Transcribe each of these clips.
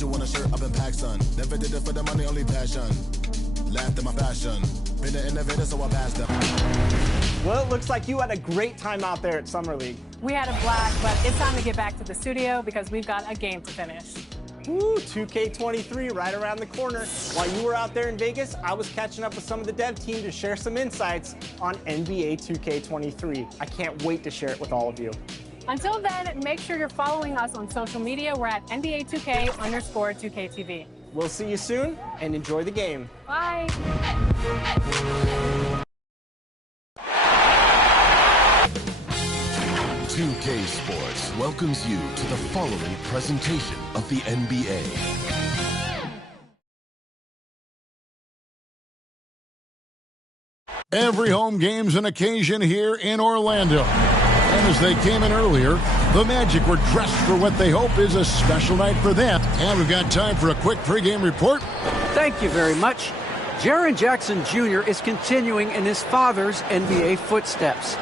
Put you on a shirt up in Paxson. Never did it for the money, only passion. Laughed at my fashion. Been an innovator, so I passed them. Well, it looks like you had a great time out there at Summer League. We had a blast, but it's time to get back to the studio because we've got a game to finish. Woo, 2K23 right around the corner. While you were out there in Vegas, I was catching up with some of the dev team to share some insights on NBA 2K23. I can't wait to share it with all of you. Until then, make sure you're following us on social media. We're at NBA 2K_2KTV. We'll see you soon, and enjoy the game. Bye. 2K Sports welcomes you to the following presentation of the NBA. Every home game's an occasion here in Orlando. And as they came in earlier, the Magic were dressed for what they hope is a special night for them. And we've got time for a quick pregame report. Thank you very much. Jaren Jackson Jr. is continuing in his father's NBA footsteps.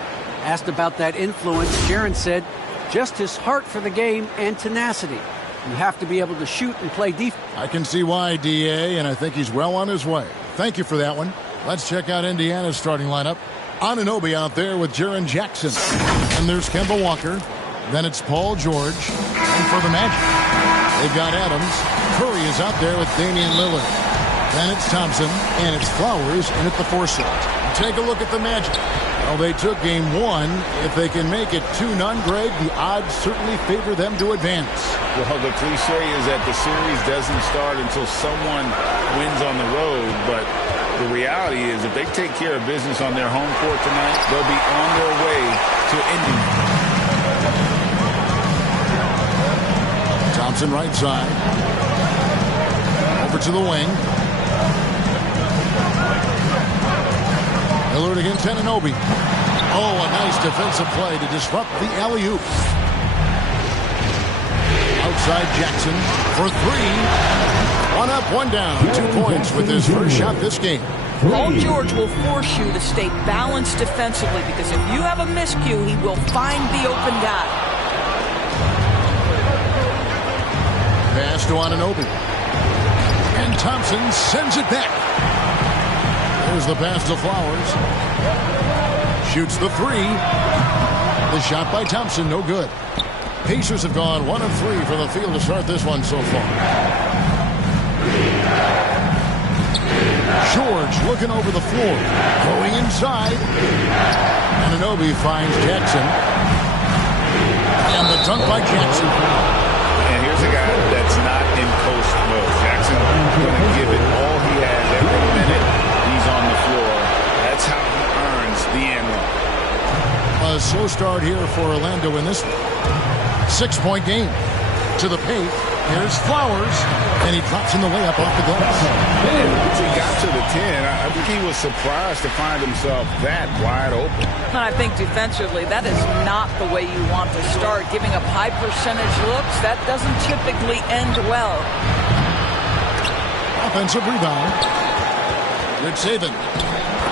Asked about that influence, Jaren said, just his heart for the game and tenacity. You have to be able to shoot and play defense. I can see why, D.A., and I think he's well on his way. Thank you for that one. Let's check out Indiana's starting lineup. Anunoby out there with Jaren Jackson. And there's Kemba Walker. Then it's Paul George. And for the Magic, they've got Adams. Curry is out there with Damian Lillard. Then it's Thompson. And it's Flowers in at the 4 slot. Take a look at the Magic. Well, they took game 1. If they can make it 2-0, Greg, the odds certainly favor them to advance. Well, the cliche is that the series doesn't start until someone wins on the road, but the reality is if they take care of business on their home court tonight, they'll be on their way to ending it. Thompson right side. Over to the wing. Lillard against Anunoby. Oh, a nice defensive play to disrupt the alley-oop. Outside Jackson for 3. 1 up, 1 down. 2 points with his first shot this game. Paul George will force you to stay balanced defensively because if you have a miscue, he will find the open guy. Pass to Anunoby. And Thompson sends it back. There's the pass to Flowers. Shoots the 3. The shot by Thompson, no good. Pacers have gone 1 of 3 from the field to start this one so far. George looking over the floor. Going inside. Anunoby finds Jackson. And the dunk by Jackson. And here's a guy that's not in post mode. Jackson going to give it all he has every minute he's on the floor. That's how he earns the and one. A slow start here for Orlando in this one. 6-point game. To the paint. Here's Flowers. And he drops in the layup off the glass. And once he got to the 10, I think he was surprised to find himself that wide open. I think defensively, that is not the way you want to start. Giving up high percentage looks, that doesn't typically end well. Offensive rebound. Rich Saban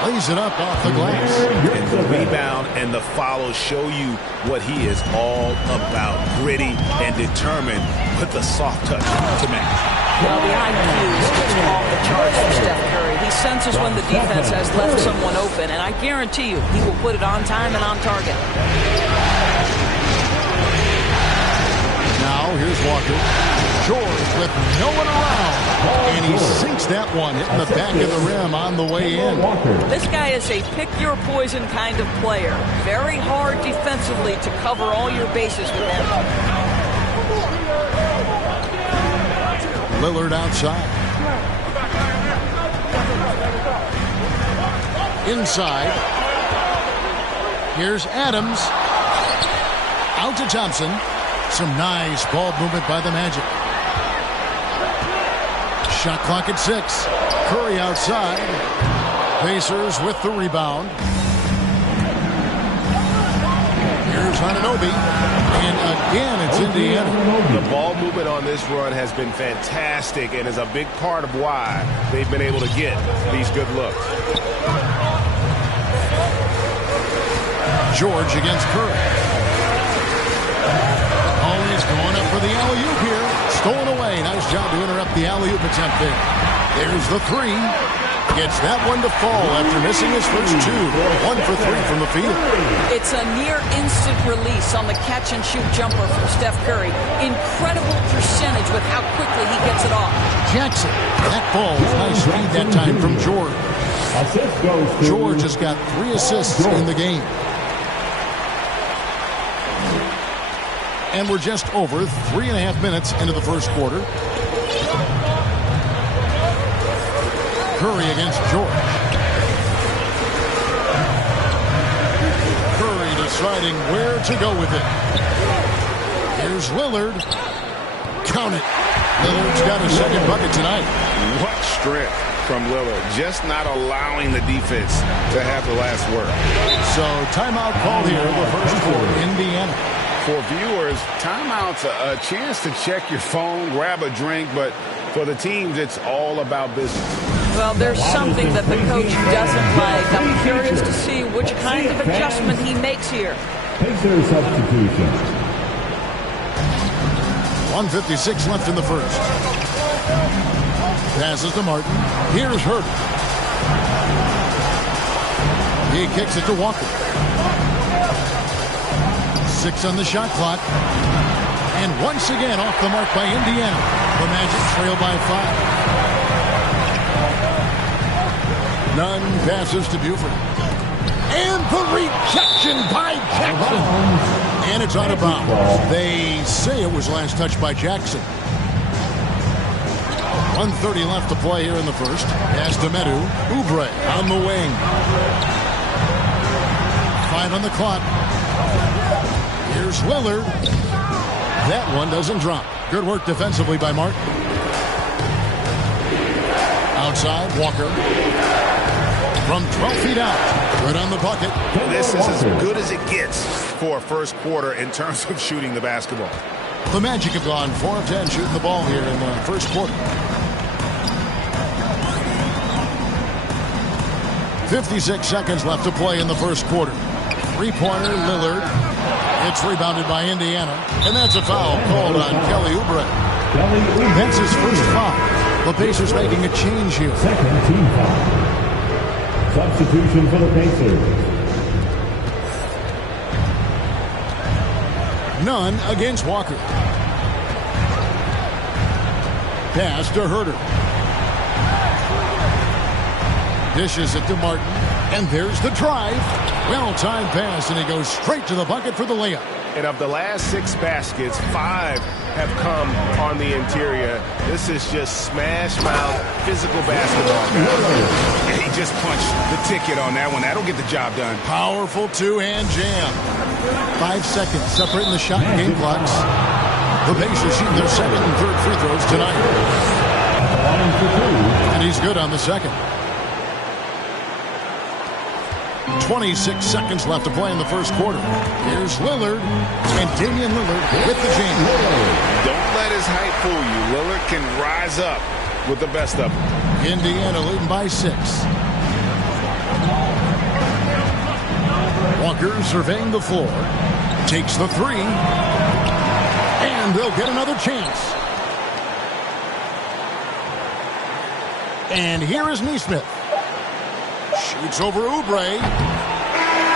lays it up off the glass. And the rebound and the follow show you what he is all about. Gritty and determined with the soft touch to match. Well, behind the cues, it's off the charts for Steph Curry. He senses when the defense has left someone open, and I guarantee you he will put it on time and on target. Now, here's Walker. George with no one around. And he sinks that one, hitting the back of the rim on the way in. This guy is a pick-your-poison kind of player. Very hard defensively to cover all your bases with him. Lillard outside. Inside. Here's Adams. Out to Thompson. Some nice ball movement by the Magic. Shot clock at 6. Curry outside. Pacers with the rebound. Here's Anunoby. And again, it's Indiana. The ball movement on this run has been fantastic and is a big part of why they've been able to get these good looks. George against Curry. Always going up for the alley-oop here. stolen away. Nice job to interrupt the alley-oop attempt there. There's the three. Gets that one to fall after missing his first two. 1 for 3 from the field. It's a near instant release on the catch-and-shoot jumper from Steph Curry. Incredible percentage with how quickly he gets it off. Jackson. That falls. Nice speed that time from George. George has got 3 assists in the game. And we're just over 3.5 minutes into the first quarter. Curry against George. Curry deciding where to go with it. Here's Lillard. Count it. Lillard's got a second bucket tonight. What strength from Lillard. Just not allowing the defense to have the last word. So timeout called here in the first quarter. Indiana. For viewers, timeout's a chance to check your phone, grab a drink, but for the teams, it's all about business. Well, there's something that the coach doesn't like. I'm curious to see which kind of adjustment he makes here. Pacer substitution. 1:56 left in the first. Passes to Martin. Here's Hurd. He kicks it to Walker. 6 on the shot clock. And once again off the mark by Indiana. The Magic trail by 5. Nunn passes to Buford. And the rejection by Jackson. And it's out of bounds. They say it was last touched by Jackson. 1:30 left to play here in the first. Pass to Medu. Oubre on the wing. 5 on the clock. Here's Lillard. That one doesn't drop. Good work defensively by Martin. Outside, Walker. From 12 feet out. Good on the bucket. This is as good as it gets for a first quarter in terms of shooting the basketball. The Magic have gone 4 of 10 shooting the ball here in the first quarter. 56 seconds left to play in the first quarter. Three-pointer, Lillard. It's rebounded by Indiana. And that's a foul called on Kelly Oubre. That's his first foul. The Pacers making a change here. Second team foul. Substitution for the Pacers. Nunn against Walker. Pass to Herter. Dishes it to Martin. And there's the drive. Well-timed pass, and he goes straight to the bucket for the layup. And of the last 6 baskets, 5 have come on the interior. This is just smash mouth, physical basketball. And he just punched the ticket on that one. That'll get the job done. Powerful two-hand jam. 5 seconds separating the shot and game clocks. The Pacers shooting their second and third free throws tonight. And he's good on the second. 26 seconds left to play in the first quarter. Here's Lillard, and Damian Lillard with the jam. Don't let his height fool you. Lillard can rise up with the best of them. Indiana leading by 6. Walker surveying the floor. Takes the 3. And they'll get another chance. And here is Nesmith. Shoots over Oubre.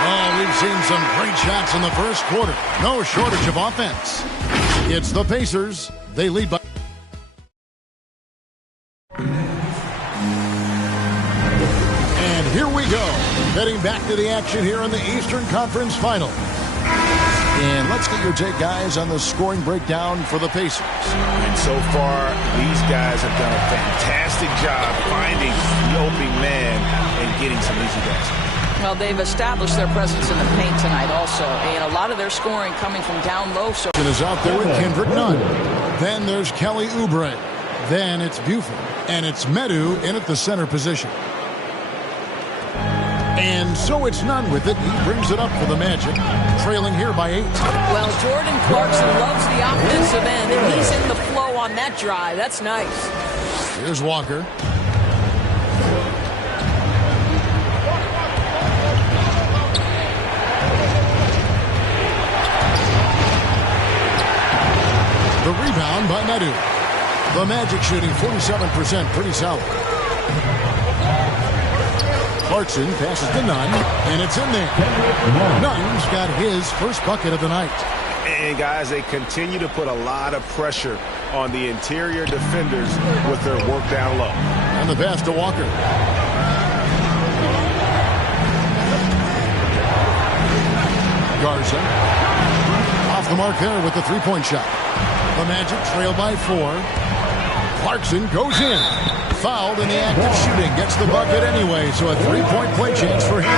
Oh, we've seen some great shots in the first quarter. No shortage of offense. It's the Pacers. They lead by... And here we go. Heading back to the action here in the Eastern Conference Final. And let's get your take, guys, on the scoring breakdown for the Pacers. And so far, these guys have done a fantastic job finding the opening man and getting some easy baskets. Well, they've established their presence in the paint tonight also, and a lot of their scoring coming from down low. So is out there with Kendrick Nunn. Then there's Kelly Oubre. Then it's Buford. And it's Medu in at the center position. And so it's Nunn with it. He brings it up for the Magic, trailing here by 8. Well, Jordan Clarkson loves the offensive end, and he's in the flow on that drive. That's nice. Here's Walker. The rebound by Medu. The Magic shooting 47%, pretty solid. Clarkson passes to Nunn, and it's in there. Nunn's got his first bucket of the night. And, guys, they continue to put a lot of pressure on the interior defenders with their work down low. And the pass to Walker. Garza. Off the mark there with the three-point shot. The Magic trail by 4. Clarkson goes in. Fouled in the act of shooting. Gets the bucket anyway, so a three-point play chance for him.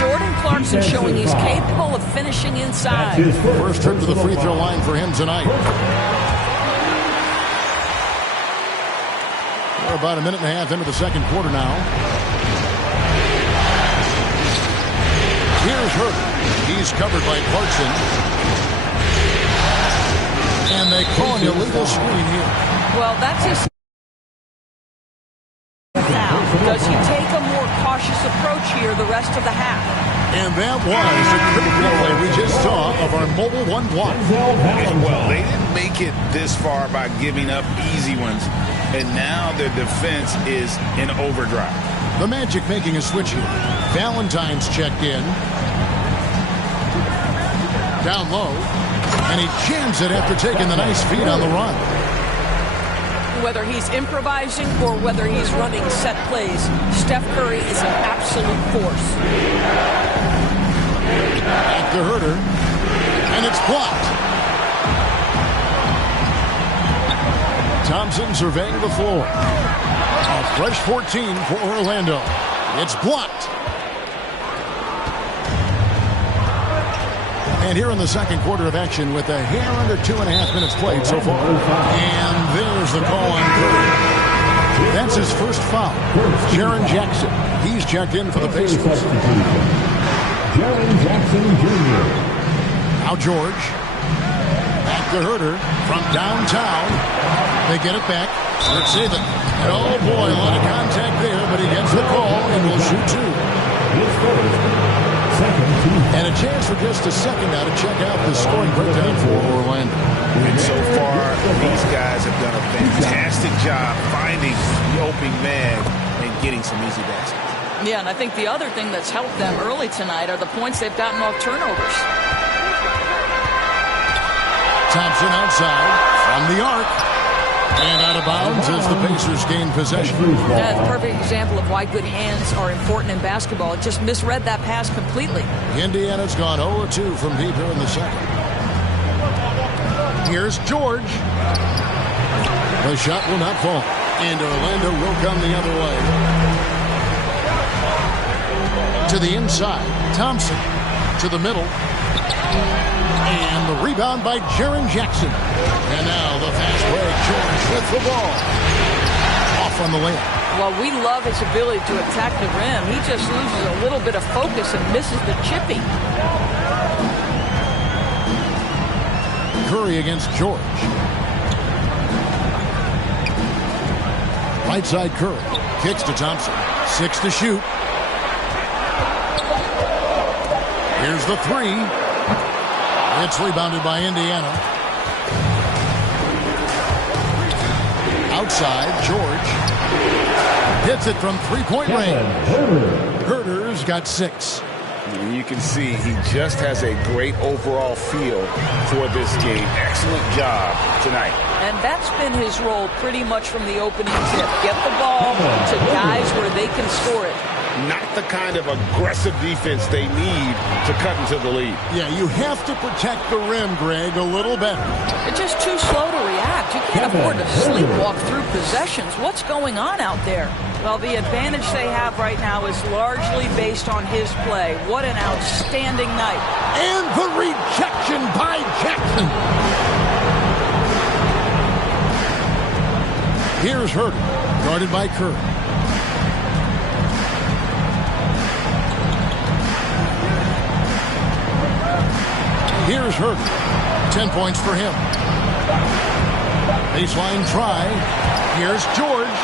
Jordan Clarkson showing he's capable of finishing inside. First trip to the free throw line for him tonight. We're about a minute and a half into the second quarter now. Here's Hurt. He's covered by Clarkson. And they call an illegal screen here. Well, that's his foul. Does he take a more cautious approach here the rest of the half? And that was a critical play we just saw of our mobile one block. Well, they didn't make it this far by giving up easy ones. And now their defense is in overdrive. The Magic making a switch here. Valentine's checked in. Down low. And he jams it after taking the nice feed on the run. Whether he's improvising or whether he's running set plays, Steph Curry is an absolute force. Back to Herter. And it's blocked. Thompson surveying the floor. A fresh 14 for Orlando. It's blocked. And here in the second quarter of action with a hair under 2.5 minutes played so far. And there's the call on Curry. That's his first foul. Jaren Jackson. He's checked in for the Pacers. Jaren Jackson Jr. Now George. Back to Herter from downtown. They get it back. Let's see them. And oh boy, a lot of contact there, but he gets the call and will shoot 2. And a chance for just a second now to check out the scoring breakdown for Orlando. And so far, these guys have done a fantastic job finding the opening man and getting some easy baskets. Yeah, and I think the other thing that's helped them early tonight are the points they've gotten off turnovers. Thompson outside from the arc. And out of bounds as the Pacers gain possession. That's a perfect example of why good hands are important in basketball. It just misread that pass completely. Indiana's gone 0-2 from deep here in the second. Here's George. The shot will not fall. And Orlando will come the other way. To the inside. Thompson. To the middle. And the rebound by Jaren Jackson. And now the fast break. George with the ball. Off on the layup. Well, we love his ability to attack the rim. He just loses a little bit of focus and misses the chipping. Curry against George. Right side Curry. Kicks to Thompson. 6 to shoot. Here's the 3. It's rebounded by Indiana. Outside, George. Hits it from three-point range. Herter's got 6. And you can see he just has a great overall feel for this game. Excellent job tonight. And that's been his role pretty much from the opening tip. Get the ball to guys where they can score it. Not the kind of aggressive defense they need to cut into the lead. Yeah, you have to protect the rim, Greg, a little better. It's just too slow to react. You can't afford to sleepwalk through possessions. What's going on out there? Well, the advantage they have right now is largely based on his play. What an outstanding night. And the rejection by Jackson. Here's Herter, guarded by Curry. Here's Herter. 10 points for him. Baseline try. Here's George.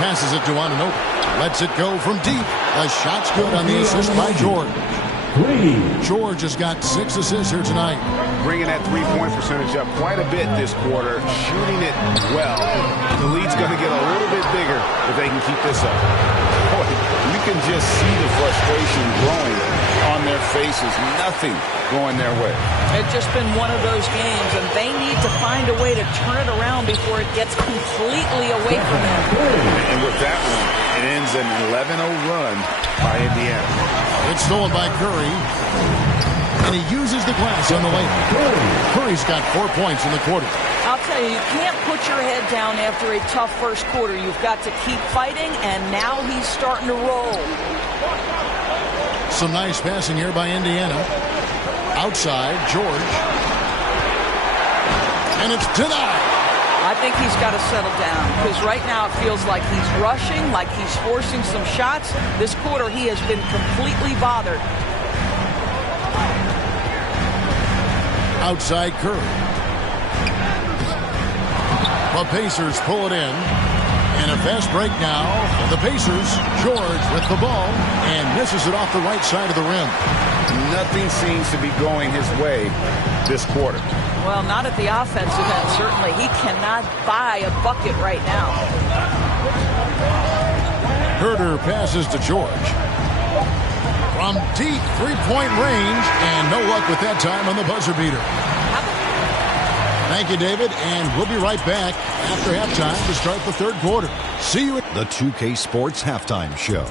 Passes it to Anunoby. Lets it go from deep. The shot's good on the assist by George. George has got 6 assists here tonight. Bringing that three-point percentage up quite a bit this quarter, shooting it well. The lead's going to get a little bit bigger if they can keep this up. Boy, you can just see the frustration growing on their faces. Nothing going their way. It's just been one of those games, and they need to find a way to turn it around before it gets completely away from them. And with that one, it ends an 11-0 run by Indiana. It's stolen by Curry, and he uses the glass on the layup. Curry's got 4 points in the quarter. I'll tell you, you can't put your head down after a tough first quarter. You've got to keep fighting, and now he's starting to roll. Some nice passing here by Indiana. Outside, George. And it's denied. I think he's got to settle down because right now it feels like he's rushing, like he's forcing some shots. This quarter he has been completely bothered. Outside Curry. The Pacers pull it in. And a fast break now for the Pacers. George with the ball and misses it off the right side of the rim. Nothing seems to be going his way this quarter. Well, not at the offensive end, certainly. He cannot buy a bucket right now. Herter passes to George. From deep three-point range, and no luck with that time on the buzzer beater. Thank you, David, and we'll be right back after halftime to start the third quarter. See you at the 2K Sports Halftime Show.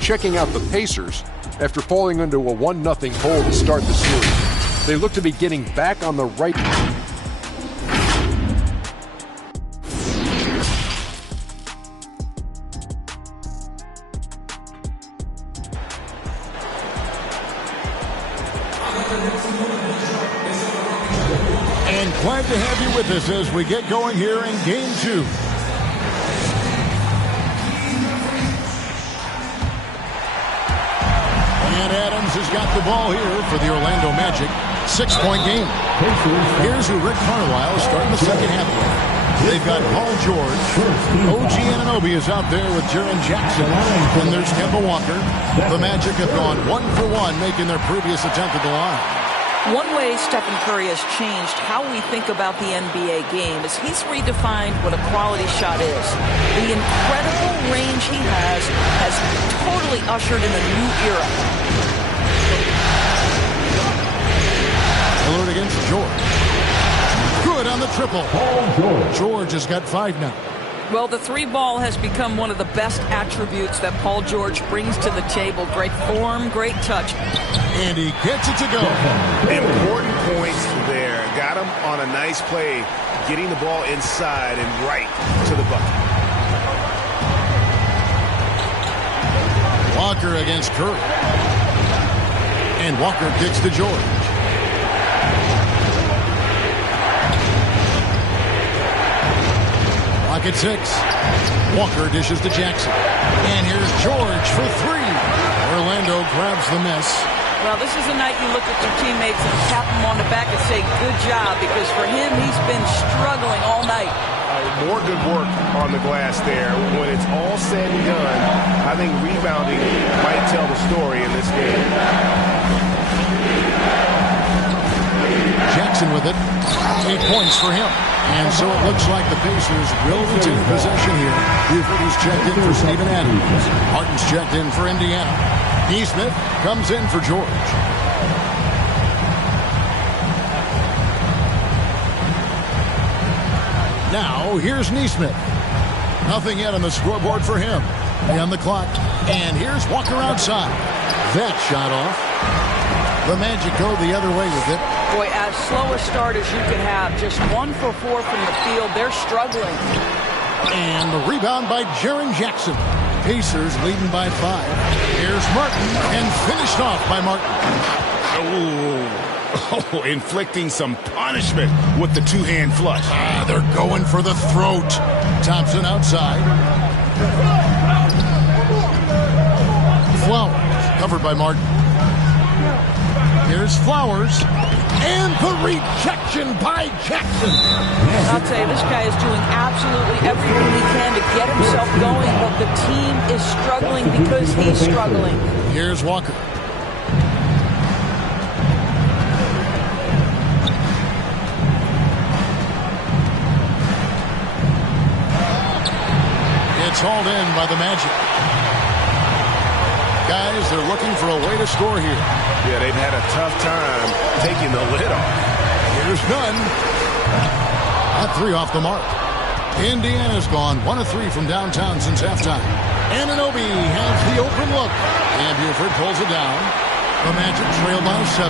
Checking out the Pacers after falling into a 1-0 hole to start the series. They look to be getting back on the right. And glad to have you with us as we get going here in Game 2. And Adams has got the ball here for the Orlando Magic. 6-point game. Here's who Rick Carlisle is starting the second half with. They've got Paul George. OG Anunoby is out there with Jaren Jackson. And there's Kemba Walker. The Magic have gone 1-for-1, making their previous attempt at the line. One way Stephen Curry has changed how we think about the NBA game is he's redefined what a quality shot is. The incredible range he has totally ushered in a new era. Alert against George. Good on the triple. George has got 5 now. Well, the three ball has become one of the best attributes that Paul George brings to the table. Great form, great touch. And he gets it to go. Important points there. Got him on a nice play, getting the ball inside and right to the bucket. Walker against Curry. And Walker kicks to George. Clock at 6. Walker dishes to Jackson. And here's George for 3. Orlando grabs the miss. Well, this is a night you look at your teammates and tap them on the back and say, good job, because for him, he's been struggling all night. More good work on the glass there. When it's all said and done, I think rebounding might tell the story in this game. Jackson with it. 8 points for him. And so it looks like the Pacers will retain possession here. Buford is checked in for Steven Adams. Martin's checked in for Indiana. Nesmith comes in for George. Now, here's Nesmith. Nothing yet on the scoreboard for him. On the clock. And here's Walker outside. That shot off. The Magic go the other way with it. Boy, as slow a start as you could have. Just 1 for 4 from the field. They're struggling. And the rebound by Jaren Jackson. Pacers leading by 5. Here's Martin, and finished off by Martin. Oh, inflicting some punishment with the two-hand flush. They're going for the throat. Thompson outside. Covered by Martin. Here's Flowers. And the rejection by Jackson. I'll tell you, this guy is doing absolutely everything he can to get himself going, but the team is struggling because he's struggling. Here's Walker. It's hauled in by the Magic. Guys, they're looking for a way to score here. Yeah, they've had a tough time taking the lid off. Here's Nunn. That three off the mark. Indiana's gone 1 of 3 from downtown since halftime. Anunoby has the open look. And Buford pulls it down. The Magic trail by 7.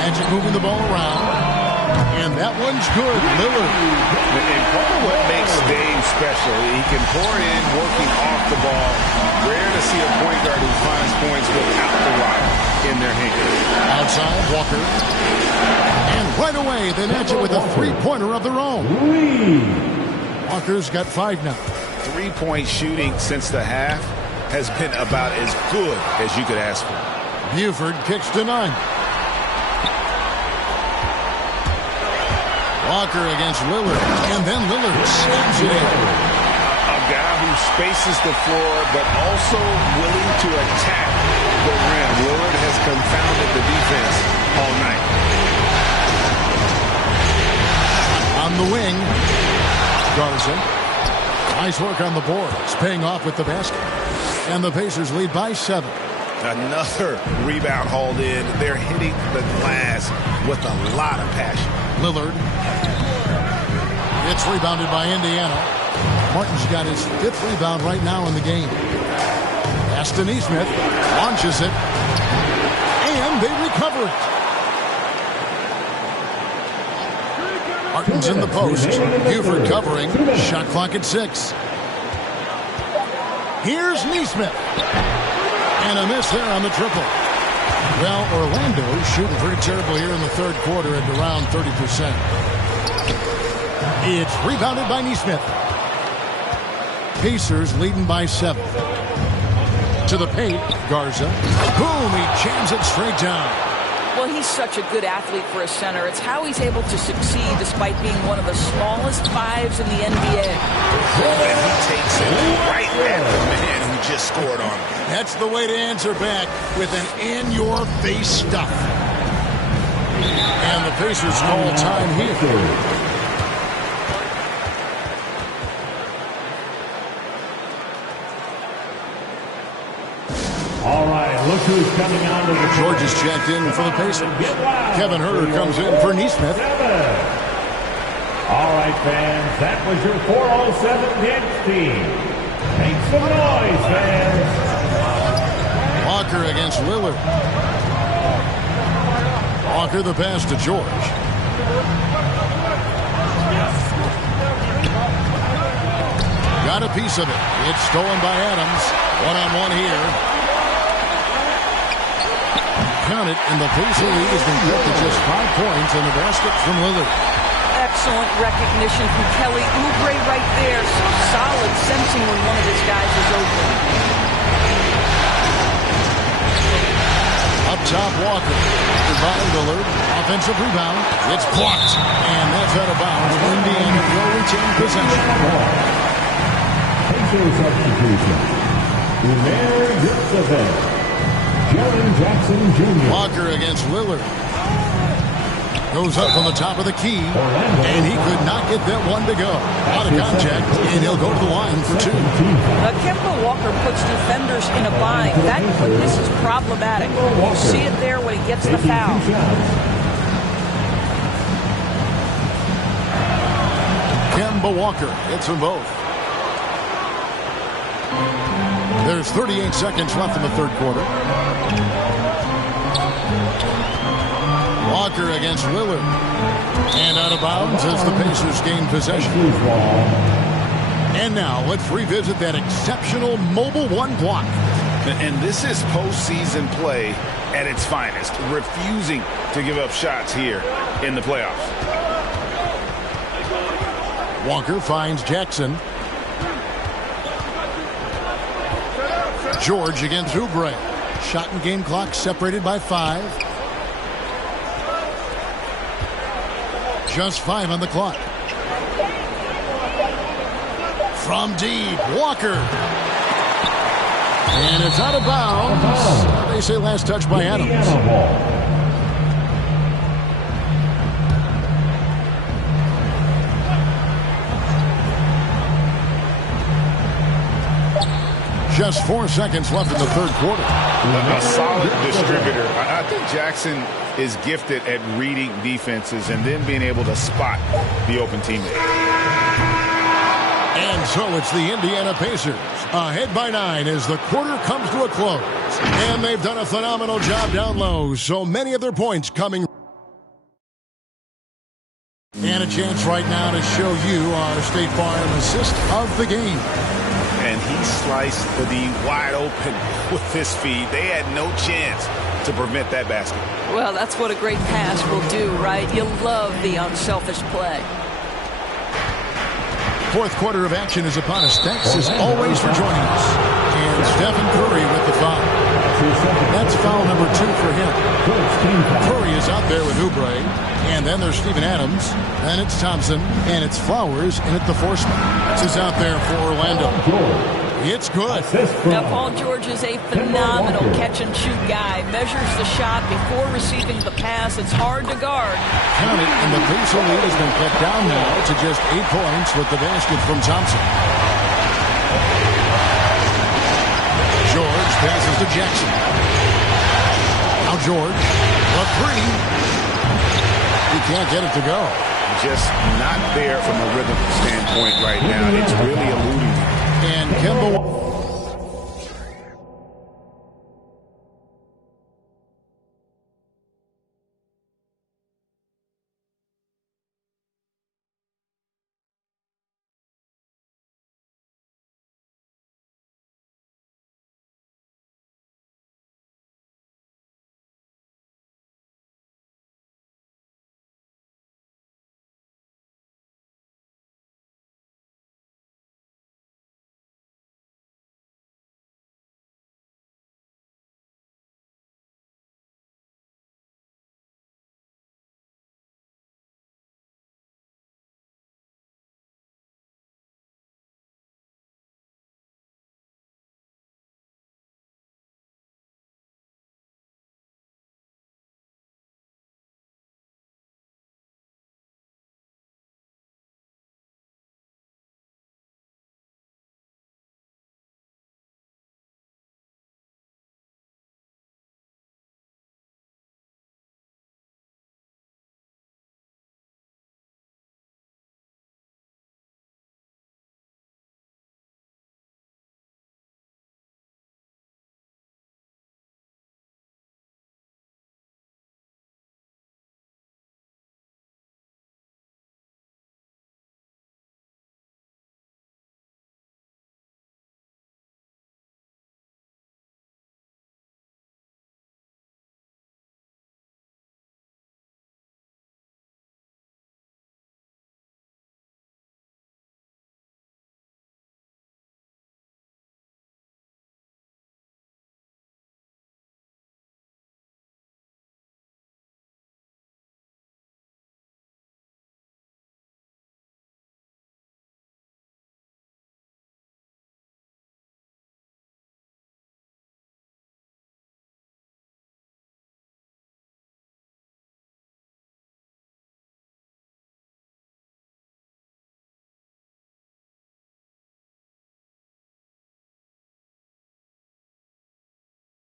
Magic moving the ball around. And that one's good. Lillard. And part of what makes Dame special, he can pour in working off the ball. Rare to see a point guard who finds points without the rock in their hand. Outside, Walker. And right away, they match it with a three-pointer of their own. Walker's got 5 now. Three-point shooting since the half has been about as good as you could ask for. Buford kicks to 9. Walker against Lillard, and then Lillard slams it in. A guy who spaces the floor, but also willing to attack the rim. Lillard has confounded the defense all night. On the wing, Garza. Nice work on the boards, paying off with the basket. And the Pacers lead by 7. Another rebound hauled in. They're hitting the glass with a lot of passion. Lillard. It's rebounded by Indiana. Martin's got his 5th rebound right now in the game. Pass to Nesmith. Launches it. And they recover it. Martin's in the post. Buford covering. Shot clock at 6. Here's Nesmith. And a miss there on the triple. Well, Orlando shooting pretty terrible here in the third quarter at around 30%. It's rebounded by Nesmith. Pacers leading by 7. To the paint, Garza. Boom, he jams it straight down. Well, he's such a good athlete for a center. It's how he's able to succeed despite being one of the smallest 5s in the NBA. And he takes it right at the man who just scored on him. That's the way to answer back with an in-your-face stuff. And the Pacers call time here. All right, look who's coming on to the George is checked in for the Pacers. Kevin Huerter comes in for Nesmith. All right, fans, that was your 407 Knicks team. Make some noise, fans. Walker against Lillard. Walker the pass to George. Got a piece of it. It's stolen by Adams. One-on-one here. Count it, and the Pacer lead has been cut to just 5 points in the basket from Lillard. Excellent recognition from Kelly Oubre right there. So solid sensing when one of his guys is open. Up top, Walker. By Lillard. Offensive rebound. It's blocked. And that's out of bounds. Indiana will retain possession. Pacer substitution. Umair Yurtseven. Jaren Jackson Jr. Walker against Lillard. Goes up from the top of the key. And he could not get that one to go. Out of contact. And he'll go to the line for 2. Kemba Walker puts defenders in a bind. That quickness is problematic. You see it there when he gets the foul. Kemba Walker hits them both. There's 38 seconds left in the third quarter. Walker against Lillard. And out of bounds as the Pacers gain possession. And now let's revisit that exceptional mobile one block. And this is postseason play at its finest. Refusing to give up shots here in the playoffs. Walker finds Jackson. George against Oubre. Shot and game clock separated by 5. Just 5 on the clock. From deep, Walker. And it's out of bounds. They say last touch by Adams. Just 4 seconds left in the third quarter. A solid distributor. I think Jackson is gifted at reading defenses and then being able to spot the open teammate. And so it's the Indiana Pacers ahead by 9 as the quarter comes to a close. And they've done a phenomenal job down low. So many of their points coming. And a chance right now to show you our State Farm assist of the game. And he sliced the wide open with his feed. They had no chance to prevent that basket. Well, that's what a great pass will do, right? You love the unselfish play. Fourth quarter of action is upon us. Thanks as always for joining us. And Stephen Curry with the foul. That's foul number 2 for him. Curry is out there with Oubre. And then there's Steven Adams. Then it's Thompson. And it's Flowers in at the forceman. This is out there for Orlando. It's good. Now, Paul George is a phenomenal catch-and-shoot guy. Measures the shot before receiving the pass. It's hard to guard. Count it, and the Pacer lead has been cut down now to just 8 points with the basket from Thompson. George passes to Jackson. Now George, a 3. He can't get it to go. Just not there from a rhythm standpoint right now. It's really eluding. And Kemba.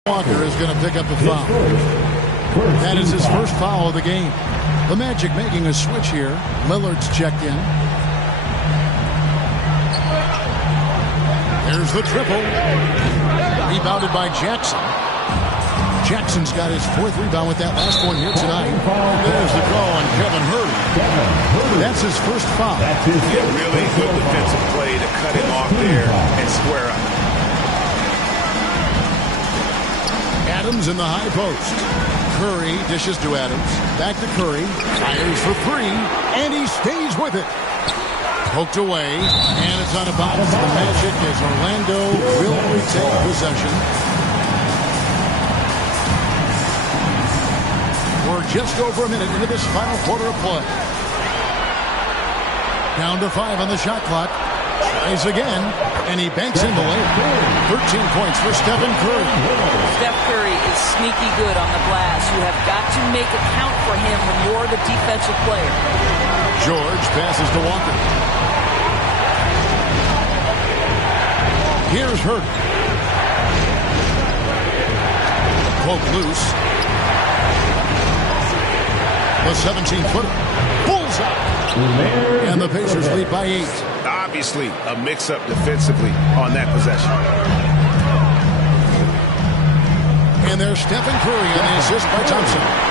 Walker is going to pick up the foul. That is his first foul of the game. The Magic making a switch here. Lillard's checked in. There's the triple. Rebounded by Jackson. Jackson's got his 4th rebound with that last one here tonight. There's the call on Kevin Huerter. That's his first foul. Really good defensive play to cut him off there and square up. Adams in the high post. Curry dishes to Adams. Back to Curry. Fires for 3. And he stays with it. Poked away, and it's on a bounce. The Magic as Orlando will retain possession. We're just over a minute into this final quarter of play. Down to 5 on the shot clock. Tries again, and he banks in the lane. 13 points for Stephen Curry. Steph Curry is sneaky good on the glass. You have got to make it count for him when you're the defensive player. George passes to Walker. Here's Hurt. Poke loose. The 17-footer. Bullseye. And the Pacers lead by 8. Obviously, a mix-up defensively on that possession. And there's Stephen Curry on the assist by Thompson.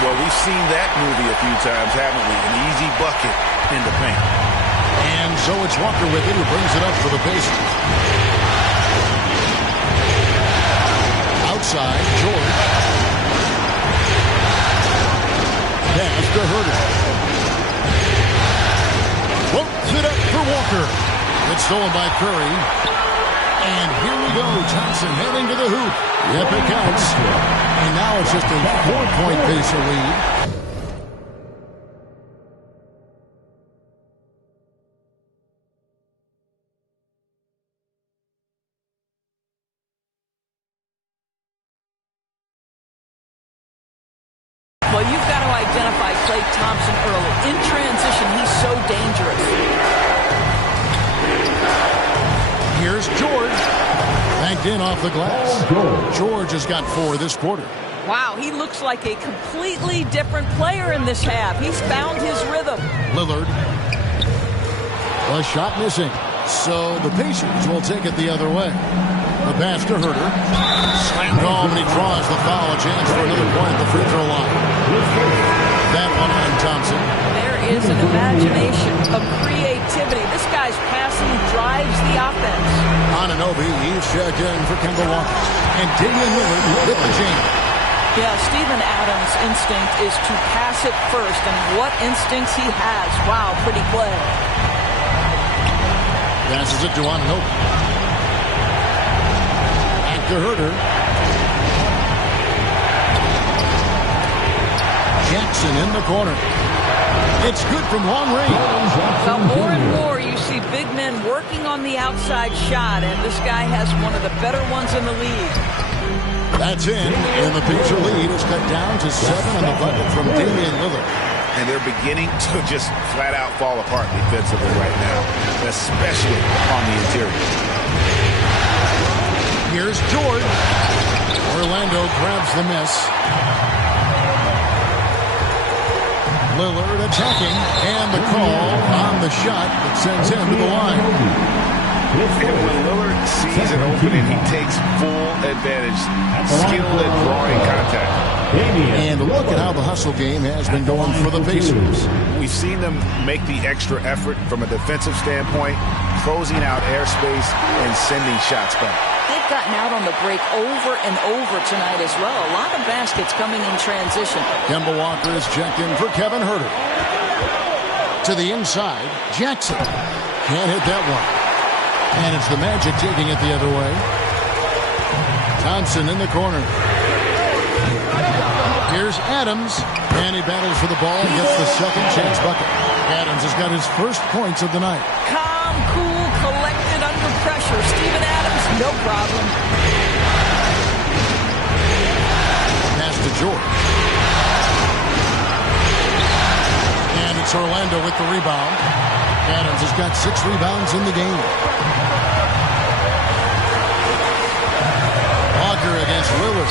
Well, we've seen that movie a few times, haven't we? An easy bucket in the paint. And so it's Walker with it who brings it up for the Pacers. Outside, George. Pass to Herter. Floats it up for Walker. It's stolen by Curry. And here we go. Thompson heading to the hoop. Yep, it counts. And now it's just a 4-point Pacer lead. Well, you've got to identify Klay Thompson early. In transition, he's so dangerous. Here's George. Banked in off the glass. George has got 4 this quarter. Wow, he looks like a completely different player in this half. He's found his rhythm. Lillard. A shot missing. So the Pacers will take it the other way. The pass to Herter. Slammed home, and he draws the foul. A chance for another point at the free throw line. That one on Thompson. There is an imagination, of creativity. This guy's passing drives the offense. Anunoby, he's checked in for Kemba Walker. And Damian Lillard with the jam. Yeah, Steven Adams' instinct is to pass it first, and what instincts he has. Wow, pretty play. Passes it to Anunoby. Back to Herter. Jackson in the corner. It's good from long range. Well, more and more you see big men working on the outside shot, and this guy has one of the better ones in the league. That's in, and the Pacer lead is cut down to 7 on the bucket from Damian Lillard. And they're beginning to just flat out fall apart defensively right now, especially on the interior. Here's George. Orlando grabs the miss. Lillard attacking, and the call on the shot that sends him to the line. And when Lillard sees an opening, he takes full advantage. Skill at drawing contact. And look at how the hustle game has been going for the Pacers. We've seen them make the extra effort from a defensive standpoint, closing out airspace and sending shots back. They've gotten out on the break over and over tonight as well. A lot of baskets coming in transition. Kemba Walker is checked in for Kevin Herter. To the inside, Jackson. Can't hit that one. And it's the Magic taking it the other way. Thompson in the corner. Here's Adams. And he battles for the ball and gets the second chance bucket. Adams has got his first points of the night. Calm, cool, collected under pressure. Steven Adams, no problem. Pass to George. And it's Orlando with the rebound. Adams has got 6 rebounds in the game. Walker against Lillard.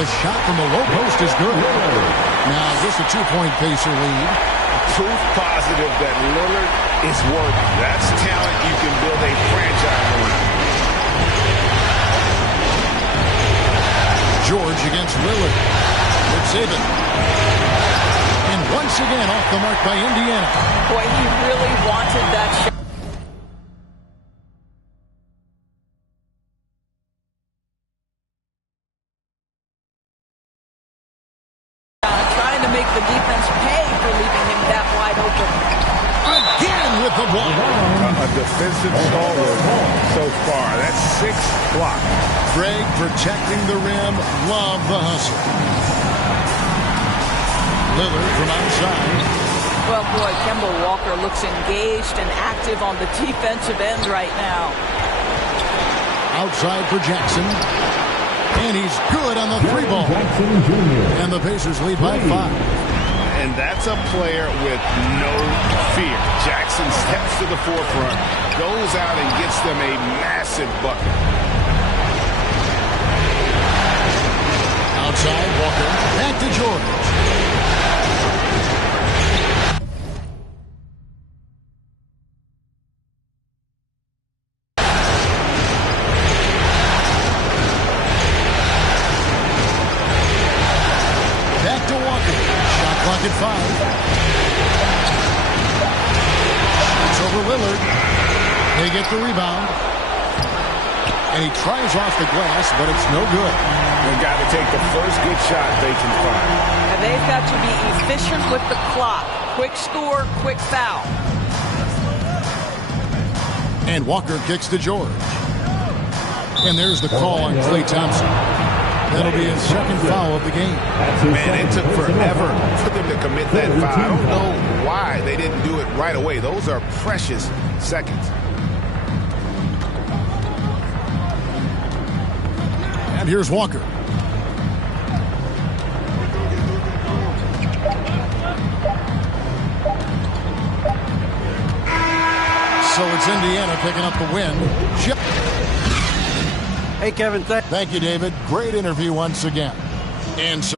The shot from the low post is good. Now just a 2-point Pacer lead. Proof positive that Lillard is working. That's talent you can build a franchise around. George against Lillard. It's Saban. And once again off the mark by Indiana. Boy, he really wanted that shot. Trying to make the defense pay for leaving him that wide open. Again with the ball. A defensive stalwart so far. That's 6 blocks. Craig protecting the rim. Love the hustle. Lillard from outside. Well, boy, Kemba Walker looks engaged and active on the defensive end right now. Outside for Jackson. And he's good on the 3-ball. And the Pacers lead by 5. And that's a player with no fear. Jackson steps to the forefront, goes out and gets them a massive bucket. Outside, Walker. Back to George. At 5. It's over Lillard. They get the rebound. And he tries off the glass, but it's no good. They've got to take the first good shot they can find. And they've got to be efficient with the clock. Quick score, quick foul. And Walker kicks to George. And there's the call on Klay Thompson. That'll be his second foul of the game. Man, it took forever for them to commit that foul. I don't know why they didn't do it right away. Those are precious seconds. And here's Walker. So it's Indiana picking up the win. Hey, Kevin. Thank you, David. Great interview once again. And so